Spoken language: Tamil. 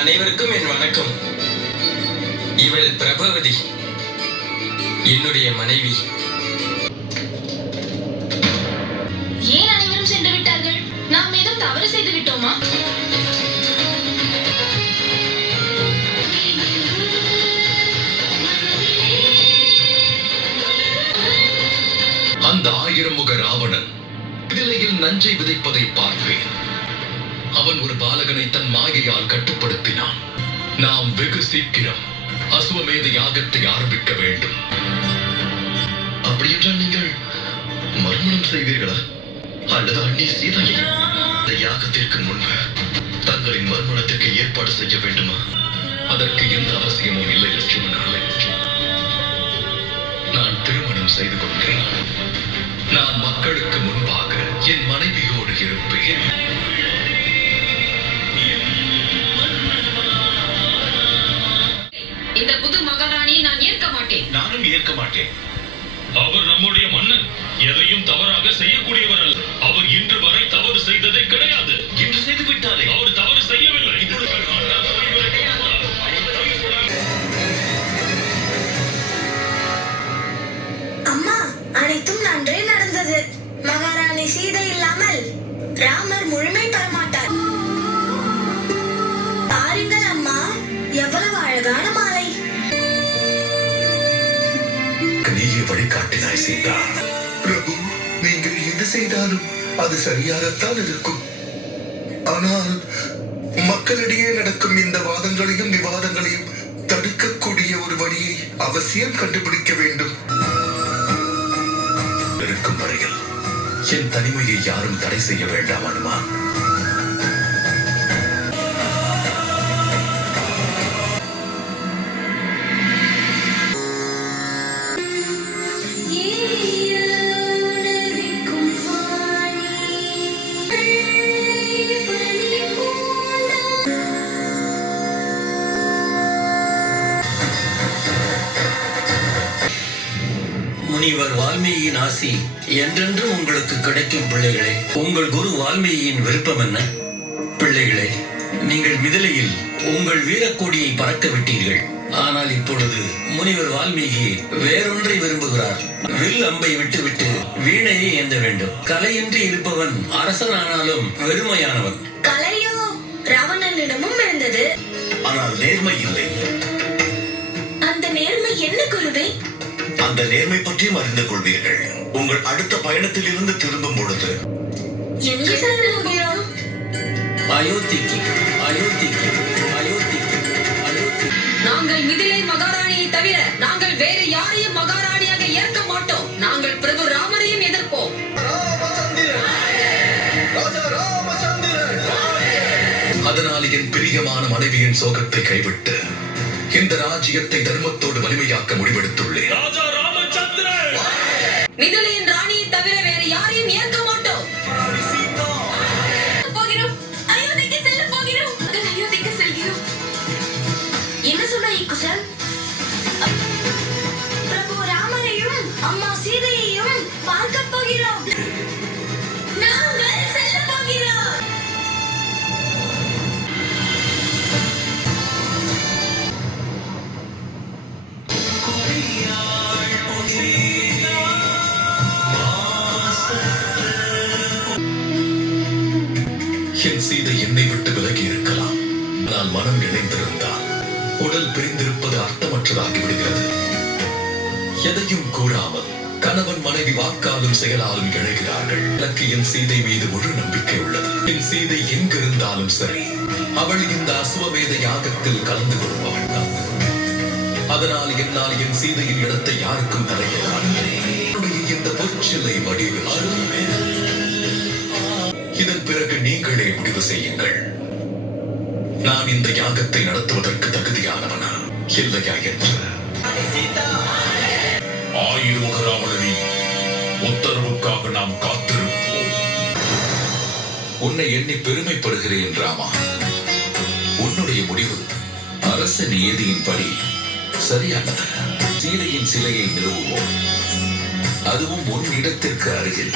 அனைவருக்கும் என் வணக்கம். இவள் பிரபவதி, என்னுடைய மனைவி. ஏன் அனைவரும் சென்று விட்டார்கள்? நாம் ஏதும் தவறு செய்து விட்டோமா? அந்த 1000 முக ராவணன் விதிலையில் நஞ்சை விதைப்பதை பார்ப்பேன். அவன் ஒரு பாலகனை தன் மாயையால் கட்டுப்படுத்தினான். நாம் வெகு சீக்கிரம் அசுவமேத யாகத்தை ஆரம்பிக்க வேண்டும். அப்படியென்றால் நீங்கள் மறுமணம் செய்வீர்களா? அல்லது அண்ணி சீதையை இந்த யாகத்திற்கு முன்பு தங்களின் மறுமணத்திற்கு ஏற்பாடு செய்ய வேண்டுமா? அதற்கு எந்த அவசியமும் இல்லை லட்சுமணா. நான் திருமணம் செய்து கொண்டேன். நான் மக்களுக்கு முன்பாக என் மனைவியோடு இருப்பேன். இந்த புது மகாராணியை நான் ஏற்க மாட்டேன். நானும் ஏற்க மாட்டேன். அவர் நம்முடைய மன்னன், எதையும் தவறாக செய்யக்கூடியவர் அல்ல. அவர் இன்று வரை தவறு செய்ததே கிடையாது. இன்று செய்து விட்டாரே. அவர் தவறு செய்யவில்லை. அம்மா, அனைத்தும் நன்றே நடந்தது. மகாராணி சீதை இல்லாமல் ராமர் முழுமை பெறமாட்டார். பாருங்கள் அம்மா, எவ்வளவு அழகான மாலை. நீயே வழிகாட்டினாய் சீதா. பிரபு, நீங்கள் எது செய்தாலும் அது சரியாகத்தான் இருக்கும். ஆனால் மக்களிடையே நடக்கும் இந்த வாதங்களையும் விவாதங்களையும் தடுக்கக்கூடிய ஒரு வழியை அவசியம் கண்டுபிடிக்க வேண்டும். இருக்கும் வரையில் என் தனிமையை யாரும் தடை செய்ய வேண்டாம் அனுமான். முனிவர் வால்மீகியின் ஆசி என்றென்றும் உங்களுக்கு கிடைக்கும் பிள்ளைகளே. உங்கள் குரு வால்மீகியின் விருப்பம் என்ன? பிள்ளைகளே, நீங்கள் மிதிலையில் உங்கள் வீரக்கொடியை பறக்க விட்டீர்கள். ஆனால் இப்பொழுது முனிவர் வால்மீகி வேறொன்றை விரும்புகிறார். வில் அம்பை விட்டுவிட்டு வீணையை ஏந்த வேண்டும். கலையின்றி இருப்பவன் அரசனானாலும் வெறுமையானவன். கலையோ ராவணனிடமும் இருந்தது, ஆனால் நேர்மை இல்லை. அந்த நேர்மை என்ன குருவே? அந்த நேர்மை பற்றியும் அறிந்து கொள்வீர்கள் உங்கள் அடுத்த பயணத்தில் இருந்து திரும்பும் பொழுது. எங்கே செல்ல போகிறோம்? அயோத்திக்கு, அயோத்திக்கு, அயோத்திக்கு, அயோத்தி. நாங்கள் மிதிலை மகாராணியை தவிர நாங்கள் வேறு யாரையும் மகாராணியாக ஏற்க மாட்டோம். நாங்கள் பிரபு ராமரையும் எதிர்ப்போம். அதனால் என் பிரியமான மனைவியின் சோகத்தை கைவிட்டு இந்த ராஜ்யத்தை தர்மத்தோடு வலிமையாக்க முடிவெடுத்துள்ளேன். ராஜா ராமச்சந்திரன், மிதிலையின் ராணியை தவிர வேறு யாரையும் ஏற்க மாட்டோம். போகிறோம், அயோத்திக்கு செல்ல போகிறோம். அயோத்திக்கு செல்கிறோம். என்ன சொல்ற குசல்? பிரபு ராமரையும் அம்மா சீதையையும் பார்க்க போகிறோம். நாங்கள் செல்ல போகிறோம். என் சீதை என்னை விட்டு விலகி இருக்கலாம். ஆனால் மனம் இணைந்திருந்தால் உடல் பிரிந்திருப்பது அர்த்தமற்றதாகி விடுகிறது. எதையும் கூறாமல் கணவன் மனைவி வாக்காலும் செயலாலும் இணைகிறார்கள். எனக்கு என் சீதை மீது முழு நம்பிக்கை உள்ளது. என் சீதை எங்கிருந்தாலும் சரி, அவள் இந்த அசுவமேத யாகத்தில் கலந்து கொள்பவள் தான். அதனால் என்னால் என் சீதையின் இடத்தை யாருக்கும் தர இயலாது. இந்த பொற்சிலை வடிவில் இதன் பிறகு நீங்களே முடிவு செய்யுங்கள். நான் இந்த யாகத்தை நடத்துவதற்கு தகுதியானவனா இல்லையா என்று. 1000 முக ராவணனின் உத்தரவுக்காக நாம் காத்திருப்போம். உன்னை எண்ணி பெருமைப்படுகிறேன் ராமா. உன்னுடைய முடிவு அரச நியதியின்படி சரியானது. சீதையின் சிலையை நிறுவுவோம். அதுவும் உன் இடத்திற்கு அருகில்.